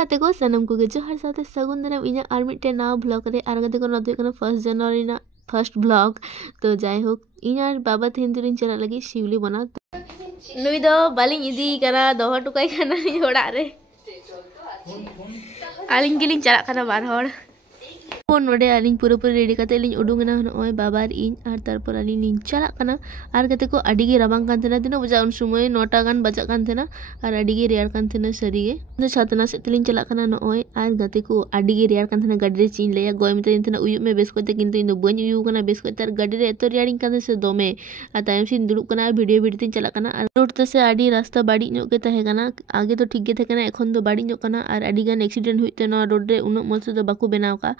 गाते को सनम को जोहार साथे सगुन दाराम ᱤᱧᱟᱹᱜ ᱟᱨ ᱢᱤᱫᱴᱮᱱ ᱱᱟᱣᱟ ᱵᱞᱚᱜ ᱨᱮ ᱟᱨ गाते को ᱱᱚᱣᱟ ᱫᱚ ᱦᱩᱭᱩᱜ ᱠᱟᱱᱟ 1 ᱡᱟᱱᱩᱣᱟᱨᱤ ᱨᱮᱱᱟᱜ ᱯᱷᱟᱨᱥᱴ ᱵᱞᱚᱜ तो जाय होक ᱤᱧ ᱟᱨ ᱵᱟᱵᱟ ᱛᱮᱦᱮᱧ ᱫᱚᱞᱤᱧ ᱪᱟᱞᱟᱜ ᱞᱟᱹᱜᱤᱫ ᱥᱤᱣᱞᱤ ᱵᱚᱱᱟ ᱱᱩᱭ ᱫᱚ ᱵᱟᱹᱞᱤᱧ ᱤᱫᱤ ᱠᱟᱱᱟ ᱫᱚᱦᱚ ᱴᱩᱠᱟᱭ ᱠᱟᱱᱟ ᱚᱲᱟᱜ ᱨᱮ ᱟᱹᱞᱤᱧ ᱜᱮᱞᱤᱧ ᱪᱟᱞᱟᱜ ᱠᱟᱱᱟ ᱵᱟᱨ ᱦᱚᱲ नोडे आलिंग पूरा रेडी करते लिंग उडुंगना नय बाबार इन आर तारपर आलिंग लिंग चलाक काना आर गाते को अडिगे राबांग कान थेना तिना बजा उन समय 9टा गान बजा कान थेना आर अडिगे रेयार कान थेना सरीगे न छातना से तलिंग चलाक काना नय आर गाते को अडिगे रेयार कान थेना गाडी रे चिन लेया गोय मिते थेना उयु में बेस कोते किंतु इन दो बñ उयु कना बेस कोते आर गाडी रे एतो रेयारिंग कान से दोमे आ तायम सिन दुडुक कना वीडियो वीडियो चलाक काना आर रोड ते से आडी रास्ता बाड़ी ᱧᱚᱜ गे तहे काना आगे तो ठीक गे थे काना एखन दो बाड़ी ᱧᱚᱜ काना आर अडी गान एक्सीडेंट हुई ते न रोड रे उनो मल से दो बाकू बनाव का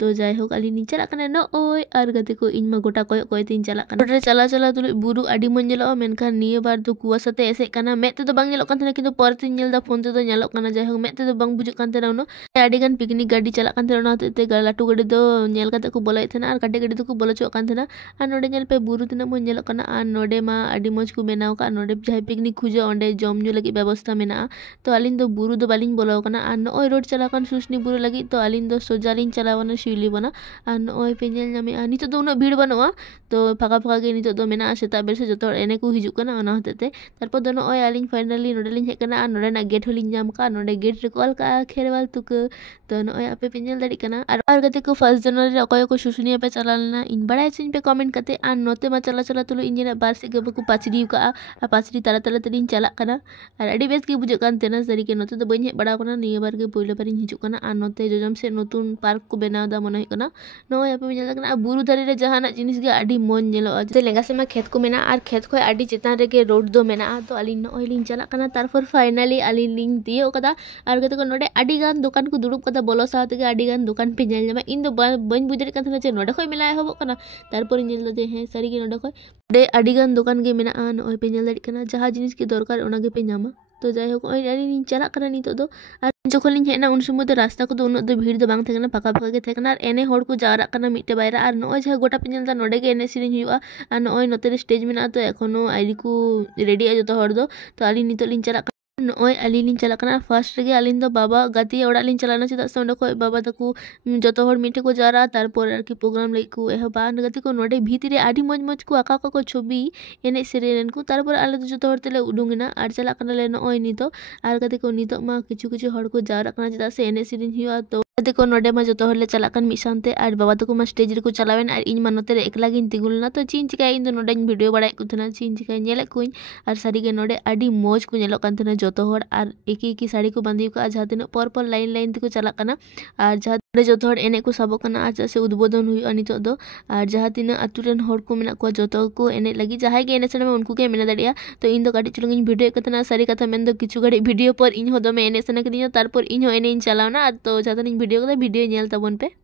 तो जाय होक आली नी चला कना न ओय आर गाते को इन मा गोटा कोय कोय तीन चला कना रे चला चला तुलु बुरु आडी मन जेलो मेनखान निये बार तो कुवासा ते एसे कना मे ते तो बांग जेलो कान थेना किंतु पर तीन जेल दा फोन ते तो नेलो कना जाय हो मे ते तो बांग बुजु कान थेना उनो आडी गान पिकनिक गाड़ी चला कान थेना ना ते लाटू गाड़ी दो नेल काते को बोलाय थेना आर काटे गाड़ी तो को बोलो चो कान थेना आर नोडे नेल पे बुरु तना मन नेलो कना आर नोडे मा आडी मज को बेनाव का नोडे जाय पिकनिक खुजो ओंडे जम न्यू लगी व्यवस्था मेना तो आलिन दो बुरु दो बालिन बोलो कना आर नोय रोड चला कान सुसनी बुरु लगी तो आलिन दो सोजालिन चलावना शिवली बना आर नोय पे नेल नामे नित दो उना भीड़ बनवा तो फाका फाका गे नित दो मेना सेता बेर से जतो एने को हिजु कना ओना हतेते तारपर दो नोय आलिन फाइनली नोडे लिन हेक कना आर नोडे ना गेट होलिन जाम का नोडे गेट रे कॉल का खेरवाल तुक तो नोय आपे पे नेल दाड़ी कना आर गाते को 1 जनवरी रे अकय को सुसुनिया पे चलालना इन बड़ाय चिन पे कमेंट कते आर नोते मा चला चला तुलु इन जेना बार से गे बकु पाचरी का आ पाचरी ताला ताला तलिन चला कना आर अडी बेस के बुझे कान तेना सरी के नोते तो बñ हे बड़ा कना निया बार के पहिले बार हिजु कना आर नोते जोजम से नतुन पार्क को बनाव दा मने कना नोय आपे नेल कना बुरु धारी रे जहाना जिनिस गे आडी मन नेलो ते लेंगा सेमा खेत को मेना आर खेत को आडी चेतान रे के रोड दो मेना तो आलिन नोय लिन चला कना तारपर फाइनली आलिन लिन दियो कदा आर गते को नोडे आडी गान दुकान को दुड़ुब कदा बोलो साथ के आडी गान दुकान पे नेल जामा इन दो बñ बुझरे कान थना चे नोडे खोय मिलाय होबो कना तारपर नेल दे हे सरी के नोडे खोय दे आडी गान दुकान गे मेना आ नोय पे नेल दाड़ी कना जहा जिनिस के दरकार ओना गे पे नामा तो जाय हो ओय आलिन चला कना नितो दो आर जखन लिन हेना उन समय रास्ता को उन दो भीड़ दो बांग थेकना फाका फाका गे थेकना आर एने होड़ को जावरा कना मिटे बायरा आर नोय जहा गोटा पे नेल दा नोडे गे एने सिरिन हुआ आर नोय नोते रे स्टेज मेना तो एखोनो आईडी को रेडी आ जतो होड़ दो तो आलिन नितो लिन चला नोय आलिन लिन चला कना फर्स्ट रे आलिन दो बाबा गाती ओड़ा लिन चलाना चेदा से ओंडे खोय बाबा तको जतो होड़ मिटे को जारा तारपर आर की प्रोग्राम लई को एह बान गाती को नोडे भीतरे आडी मज मज को आका को छवि एने सेरेन को तारपर आले तो जतो होड़ तेले उडुंगना आर चला कना ले नोय नितो आर गाती को नितो मा किछु किछु होड़ को जारा कना चेदा से एने सेरेन हुआ तो गाती को नोडे मा जतो होड़ ले चला कन मि सानते आर बाबा तको मा स्टेज रे को चलावेन आर इन मा नोते रे एकला गिन तिगुलना तो चीन चिका इन दो नोडे वीडियो बड़ाय को थना चीन चिका नेले कुइन आर सारी के नोडे आडी मौज को नेलो कान थना जतो होड़ आर एकी एकी साड़ी को बांधी को जहाँ तीन पर लाइन लाइन तक चला और जहाँ जो एने को साबो और जैसे उद्बोधन हुई नितो दो और जहाँ तीन आतुरेन होड़ को मेना को जो को एने लगी जहाँ के एने सना उनको के मेना दाड़िया तो इन दो काटी चुलुंग वीडियो कतना सारी कथा मेन दो किछु घड़ी वीडियो पर इन हो दमे एने सना कदिया तारपर इन हो एने चलावना तो जहाँ तीन वीडियो कदा वीडियो नेल तबन पे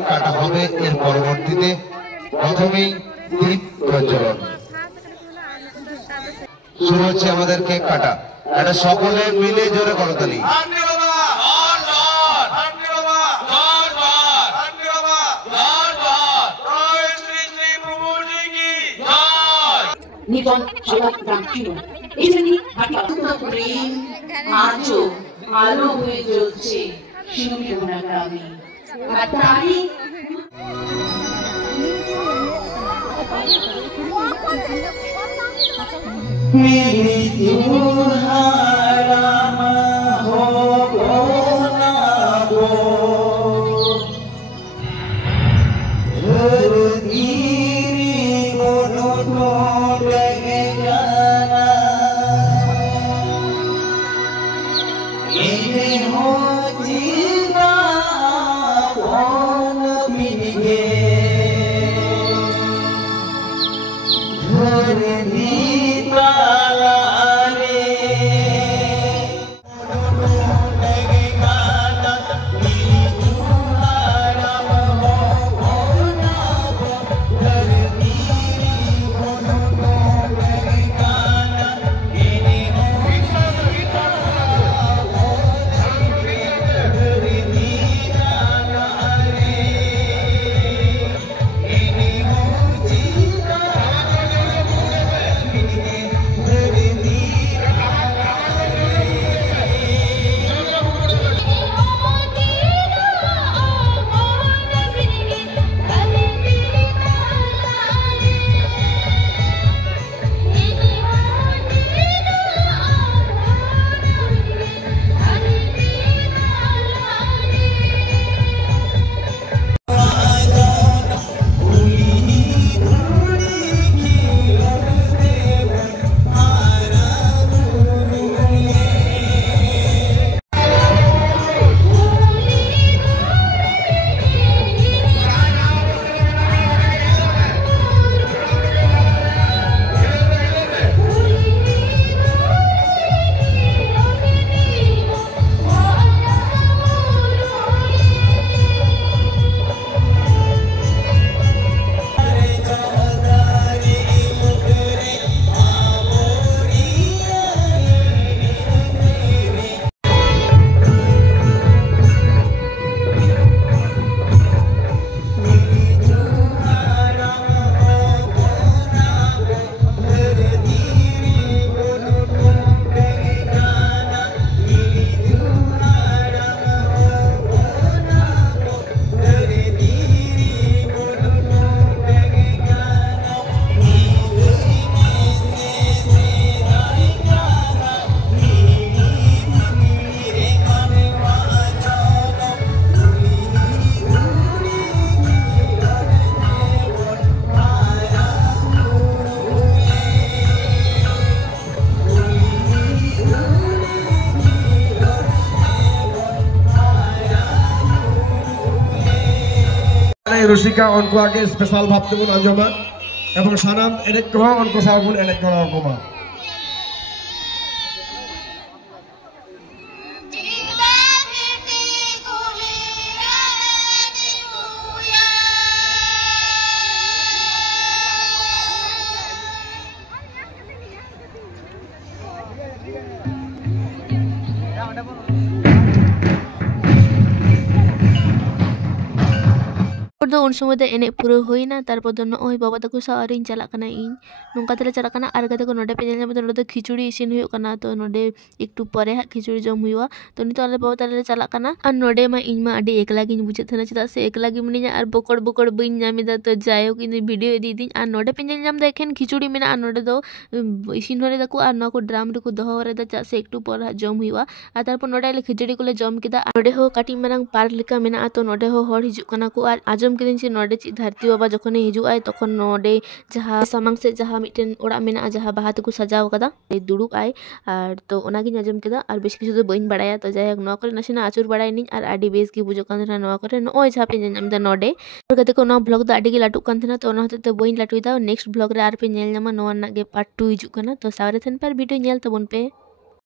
কাটা হবে এর পরবর্তীতে প্রথমেই দীপ প্রজ্বলন শুরু হচ্ছে আমাদের কেক কাটা এটা সকলে মিলে জোরে করতালি নিবন সবার প্রান্তীয় এই জন্য প্রেম আজও আলো হয়ে জ্বলছে শিবলীলা গ্রামে আর তারই মৃত্যু হারাম হব না গো हो जीना ᱡᱟᱦᱟᱸᱭ ᱨᱩᱥᱤᱠᱟ ᱩᱱᱠᱩᱣᱟᱜ ᱜᱮ ᱥᱯᱮᱥᱟᱞ ᱵᱷᱟᱵ ᱛᱮᱵᱚᱱ ᱟᱸᱡᱚᱢᱟ এবং সানাম এনে কহা উनको সাথ বন এনে করা কমা ᱫᱚ उन समय ᱫᱚ ᱮᱱᱮᱡ ᱯᱩᱨᱟᱹ ᱦᱩᱭᱱᱟ ᱛᱟᱨᱯᱚᱨ ᱫᱚ ᱱᱚᱜᱼᱚᱭ ᱵᱟᱵᱟ ᱛᱟᱠᱚ ᱥᱟᱶ ᱟᱨᱤᱧ ᱪᱟᱞᱟᱜ ᱠᱟᱱᱟ ᱤᱧ ᱱᱚᱝᱠᱟ ᱛᱮᱞᱮ ᱪᱟᱞᱟᱜ ᱠᱟᱱᱟ ᱟᱨ ᱜᱟᱛᱮ ᱠᱚ ᱱᱚᱰᱮ ᱯᱮ ᱧᱮᱞ ᱧᱟᱢ ᱮᱫᱟ ᱱᱚᱰᱮ ᱫᱚ ᱠᱷᱤᱪᱩᱲᱤ ᱤᱥᱤᱱ ᱦᱩᱭᱩᱜ ᱠᱟᱱᱟ ᱛᱚ ᱱᱚᱰᱮ ᱮᱠᱴᱩ ᱯᱚᱨᱮ ᱦᱟᱸᱜ ᱠᱷᱤᱪᱩᱲᱤ ᱡᱚᱢ ᱦᱩᱭᱩᱜᱼᱟ ᱛᱚ ᱱᱤᱛᱚᱜ ᱟᱞᱮ ᱵᱟᱵᱟ ᱛᱟᱞᱮ ᱞᱮ ᱪᱟᱞᱟᱜ ᱠᱟᱱᱟ ᱟᱨ ᱱᱚᱰᱮ ᱢᱟ ᱤᱧ ᱢᱟ ᱟᱹᱰᱤ ᱮᱠᱞᱟ ᱜᱤᱧ ᱵᱩᱡᱷᱟᱹᱜ ᱛᱟᱦᱮᱱᱟ ᱪᱮᱫᱟᱜ ᱥᱮ ᱮᱠᱞᱟ ᱜᱮ ᱢᱤᱱᱟᱹᱧᱟ ᱟᱨ ᱵᱚᱠᱚᱲ ᱵᱟᱹᱧ ᱧᱟᱢ ᱮᱫᱟ ᱛᱚ ᱡᱟᱭᱦᱳᱠ ᱤᱧ ᱵᱷᱤᱰᱤᱭᱳ ᱤᱫᱤᱭᱮᱫᱟᱹᱧ ᱟᱨ ᱱᱚᱰᱮ ᱯᱮ ᱧᱮᱞ ᱧᱟᱢ ᱮᱫᱟ ᱮᱠᱷᱮᱱ ᱠᱷᱤᱪᱩᱲᱤ ᱢᱮᱱᱟᱜᱼᱟ ᱱᱚᱰᱮ ᱫᱚ ᱤᱥᱤᱱ ᱦᱚᱨᱮ ᱫᱟᱠᱚ ᱟᱨ ᱱᱚᱣᱟ ᱠᱚ ᱰᱨᱟᱢ ᱨᱮᱠᱚ ᱫᱚᱦᱚ ᱦᱚᱨᱮᱫᱟ ᱪᱮᱫᱟᱜ ᱥᱮ ᱮᱠᱴᱩ ᱯᱚᱨ ᱦᱟᱸᱜ ᱡᱚᱢ ᱦᱩᱭᱩᱜᱼᱟ ᱟᱨ ᱛᱟᱨᱯᱚर ᱱᱚᱰᱮ ᱟᱞᱮ ᱠᱷᱤᱪᱩᱲᱤ ᱠᱚᱞᱮ ᱡᱚᱢ ᱠᱮᱫᱟ ᱟᱨ ᱱᱚᱰᱮ ᱦᱚᱸ ᱠᱟᱹᱴᱤᱡ ᱢᱟᱨᱟᱝ ᱯᱟᱨᱠ ᱞᱮᱠᱟ ᱢᱮᱱᱟᱜᱼᱟ ᱛᱚ ᱱᱚᱰᱮ ᱦᱚᱸ ᱦᱚᱲ ᱦᱤᱡᱩᱜ ᱠᱟᱱᱟ ᱠᱚ ᱟᱨ ᱟᱸᱡᱚᱢ ᱠᱤᱫᱟᱹᱧ ᱡᱮ ᱱᱚᱰᱮ ᱪᱮᱫ ᱫᱷᱟᱹᱨᱛᱤ ᱵᱟᱵᱟ ᱡᱚᱠᱷᱚᱱᱮ ᱦᱤᱡᱩᱜᱼᱟᱭ ᱛᱚᱠᱷᱚᱱ ᱱᱚᱰᱮ ᱡᱟᱦᱟᱸ ᱥᱟᱢᱟᱝ ᱥᱮᱫ ᱡᱟᱦᱟᱸ ᱢᱤᱫᱴᱮᱱ ᱚᱲᱟᱜ ᱢᱮᱱᱟᱜᱼᱟ ᱡᱟᱦᱟᱸ ᱵᱟᱦᱟ ᱛᱮᱠᱚ ᱥᱟᱡᱟᱣ ᱟᱠᱟᱫᱟ ᱫᱩᱲᱩᱵ ᱟᱭ ᱟᱨ ᱛᱚ ᱚᱱᱟᱜᱤᱧ ᱟᱸᱡᱚᱢ ᱠᱮᱫᱟ ᱟᱨ ᱵᱮᱥ ᱠᱤᱪᱷᱩ ᱫᱚ ᱵᱟᱹᱧ ᱵᱟᱲᱟᱭᱟ ᱛᱚ ᱡᱟᱭᱦᱳᱠ ᱱᱚᱣᱟ ᱠᱚᱨᱮ ᱱᱟᱥᱮᱱᱟᱜ ᱟᱹᱪᱩᱨ ᱵᱟᱲᱟᱭᱱᱟᱹᱧ ᱟᱨ ᱟᱹᱰᱤ ᱵᱮᱥ ᱜᱮ ᱵᱩᱡᱷᱟᱹᱜ ᱠᱟᱱ ᱛᱟᱦᱮᱱᱟ ᱱᱚᱣᱟ ᱠᱚᱨᱮ ᱱᱚᱜᱼᱚᱭ ᱡᱟᱦᱟᱸ ᱯᱮ ᱧᱮᱞ ᱧᱟᱢ ᱮᱫᱟ ᱱᱚᱰᱮ ᱠᱟᱛᱮ ᱠᱚ ᱱᱚᱣᱟ ᱵᱞᱚᱜ ᱫᱚ ᱟᱹᱰᱤ ᱜᱮ ᱞᱟᱹᱴᱩᱜ ᱠᱟᱱ ᱛᱟᱦᱮᱱᱟ ᱛᱚ ᱚᱱᱟ ᱦᱚᱛᱮᱡ ᱛᱮ ᱵᱟᱹᱧ ᱞᱟᱹᱴᱩᱭᱮᱫᱟ ᱱᱮᱠᱥᱴ ᱵᱞᱚᱜ ᱨᱮ ᱟᱨ ᱯᱮ ᱧᱮᱞ ᱧᱟᱢᱟ ᱱᱚᱣᱟ ᱨᱮᱱᱟᱜ ᱜᱮ ᱯᱟᱨᱴ 2 ᱦᱤᱡᱩᱜ ᱠᱟᱱᱟ ᱛᱚ ᱥᱟᱣᱨᱮ ᱛᱟᱦᱮᱱ ᱯᱮ ᱟᱨ ᱵᱷᱤᱰᱤᱭᱳ ᱧᱮᱞ ᱛᱟᱵᱚᱱ ᱯᱮ